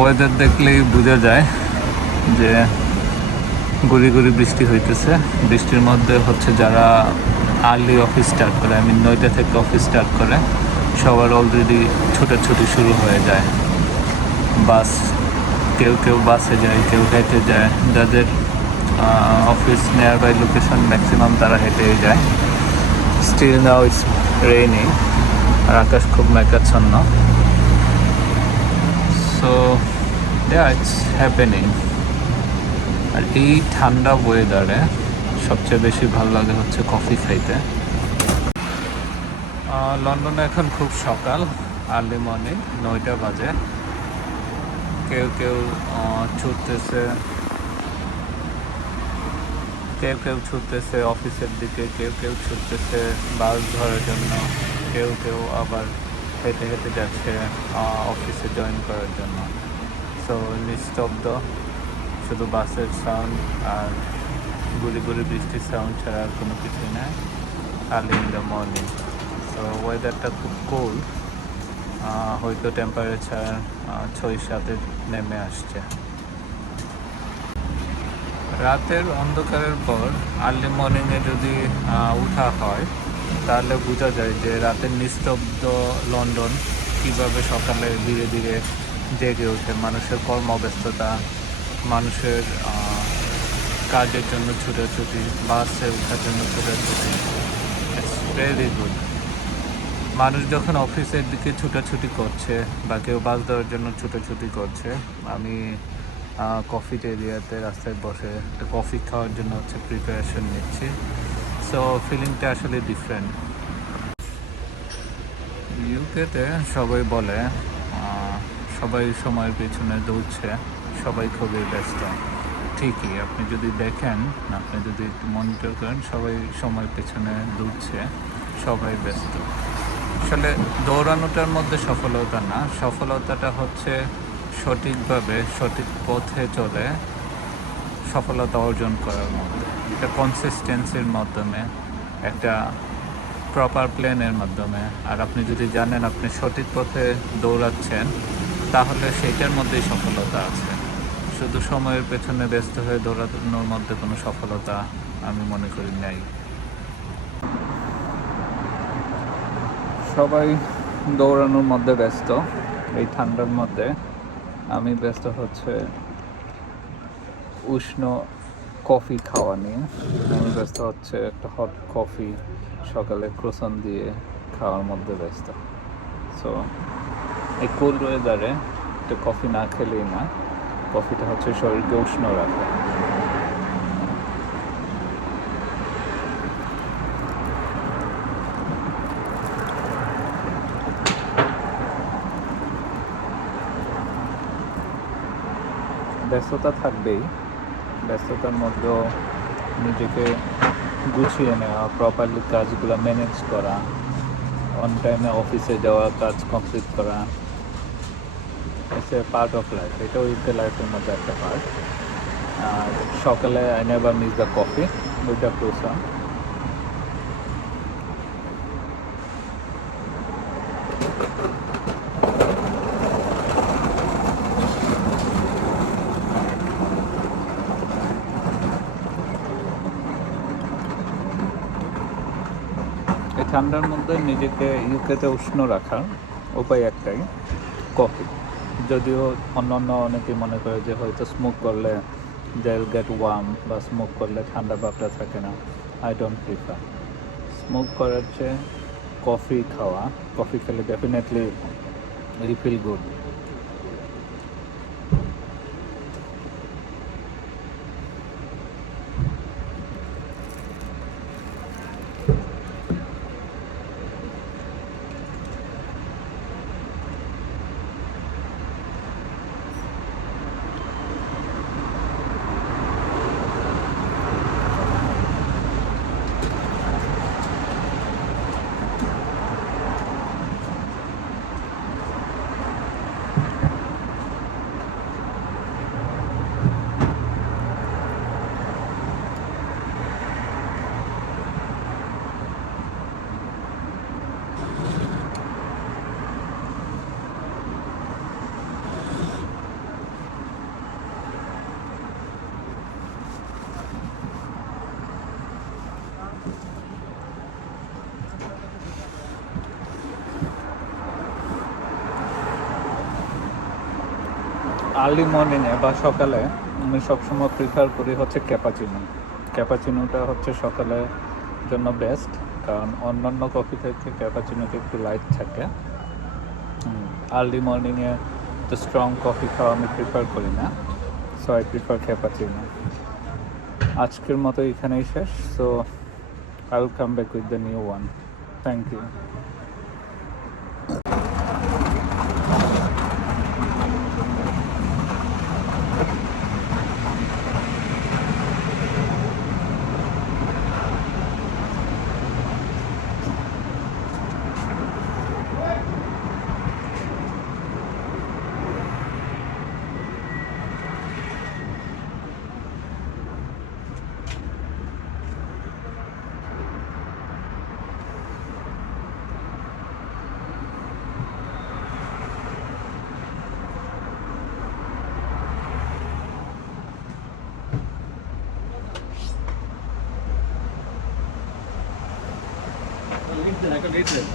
Weather দেখলেই বোঝা যায় যে গুড়ি গুড়ি বৃষ্টি হইতেছে। বৃষ্টির মধ্যে হচ্ছে যারা আর্লি অফিস স্টার্ট করে আই মিন নয়টা থেকে অফিস স্টার্ট করে, সবার অলরেডি ছোটাছুটি শুরু হয়ে যায়। বাস, কেউ কেউ বাসে যায়, কেউ হেঁটে যায়। যাদের office near by location maximum তারা হেঁটেই যায়। স্টিল নাও ইটস রেইনি আর আকাশ খুব মেঘাচ্ছন্ন। সো ইটস হ্যাপেনিং আর এই ঠান্ডা ওয়েদারে সবচেয়ে বেশি ভালো লাগে হচ্ছে কফি খাইতে। লন্ডনে এখন খুব সকাল আর্লি মর্নিং নয়টা বাজে। কেউ কেউ ছুটতেছে। কেউ কেউ ছুটতেছে অফিসের দিকে, কেউ কেউ ছুটতেছে বাস ধরার জন্য, কেউ কেউ আবার হেঁটে হেঁটে যাচ্ছে অফিসে জয়েন করার জন্য সো নিস্তব্ধ শুধু বাসের সাউন্ড আর গুড়ি গুড়ি বৃষ্টির সাউন্ড ছাড়া আর কোনো কিছুই নাই early in the morning so ওয়েদারটা খুব কোল্ড হয়তো টেম্পারেচার ছয় সাতে নেমে আসছে। রাতের অন্ধকারের পর আর্লি মর্নিংয়ে যদি আহ, উঠা হয় তাহলে বোঝা যায় যে রাতের নিস্তব্ধ লন্ডন কীভাবে সকালে ধীরে ধীরে জেগে ওঠে মানুষের কর্মব্যস্ততা, মানুষের কাজের জন্য ছুটাছুটি বাসে ওঠার জন্য ছুটাছুটি ভেরি গুড মানুষ যখন অফিসের দিকে ছুটাছুটি করছে বা কেউ বাস দেওয়ার জন্য ছুটাছুটি করছে, আমি কফি এরিয়াতে রাস্তায় বসে একটা কফি খাওয়ার জন্য হচ্ছে প্রিপারেশন নিচ্ছি। সো ফিলিংটা আসলে ডিফারেন্ট ইউকেতে সবাই বলে সবাই সময়ের পেছনে দৌড়ছে, সবাই খুবই ব্যস্ত। ঠিকই, আপনি যদি দেখেন, আপনি যদি একটু মনিটর করেন, সবাই সময়ের পেছনে দৌড়ছে, সবাই ব্যস্ত। আসলে দৌড়ানোটার মধ্যে সফলতা না, সফলতাটা হচ্ছে সঠিকভাবে সঠিক পথে চলে সফলতা অর্জন করার মধ্যে। একটা কনসিস্টেন্সির মাধ্যমে, একটা প্রপার প্ল্যানের মাধ্যমে। আর আপনি যদি জানেন আপনি সঠিক পথে দৌড়াচ্ছেন, তাহলে সেইটার মধ্যেই সফলতা আছে। শুধু সময়ের পেছনে ব্যস্ত হয়ে দৌড়ানোর মধ্যে কোনো সফলতা আমি মনে করি নাই। সবাই দৌড়ানোর মধ্যে ব্যস্ত, এই ঠান্ডার মধ্যে। আমি ব্যস্ত হচ্ছে উষ্ণ কফি খাওয়া নিয়ে। আমি ব্যস্ত হচ্ছে, একটা হট কফি সকালে ক্রোসন দিয়ে খাওয়ার মধ্যে ব্যস্ত। সো এই কোল্ড ওয়েদারে একটা কফি না খেলেই না কফিটা হচ্ছে শরীরকে উষ্ণ রাখে। ব্যস্ততা থাকবেই। ব্যস্ততার মধ্যেও নিজেকে গুছিয়ে নেওয়া প্রপারলি কাজগুলো ম্যানেজ করা অন টাইমে অফিসে যাওয়া, কাজ কমপ্লিট করা it's a part of life এটাও দ্য লাইফের মধ্যে একটা পার্ট আর সকালে I never miss the coffee ওইটা প্রোসাম ঠান্ডার মধ্যে নিজেকে ইউকেতে উষ্ণ রাখার উপায় একটাই, কফি। যদিও অন্যান্য অনেকেই মনে করে যে হয়তো স্মোক করলে দেল গেট ওয়ার্ম বা স্মোক করলে ঠান্ডা ভাবটা থাকে না। আই ডোন্ট প্রিফার স্মোক করার চেয়ে কফি খাওয়া কফি খেলে ডেফিনেটলি রিফিল গুড আর্লি মর্নিংয়ে বা সকালে আমি সবসময় প্রিফার করি হচ্ছে ক্যাপাচিনো ক্যাপাচিনোটা হচ্ছে সকালের জন্য বেস্ট কারণ অন্যান্য কফি থেকে ক্যাপাচিনোতে একটু লাইট থাকে। আর্লি মর্নিংয়ে তো স্ট্রং কফি খাওয়া আমি প্রিফার করি না সো আই প্রিফার ক্যাপাচিনো আজকের মতো এখানেই শেষ so I will come back with the new one thank you একটা ডেট দেন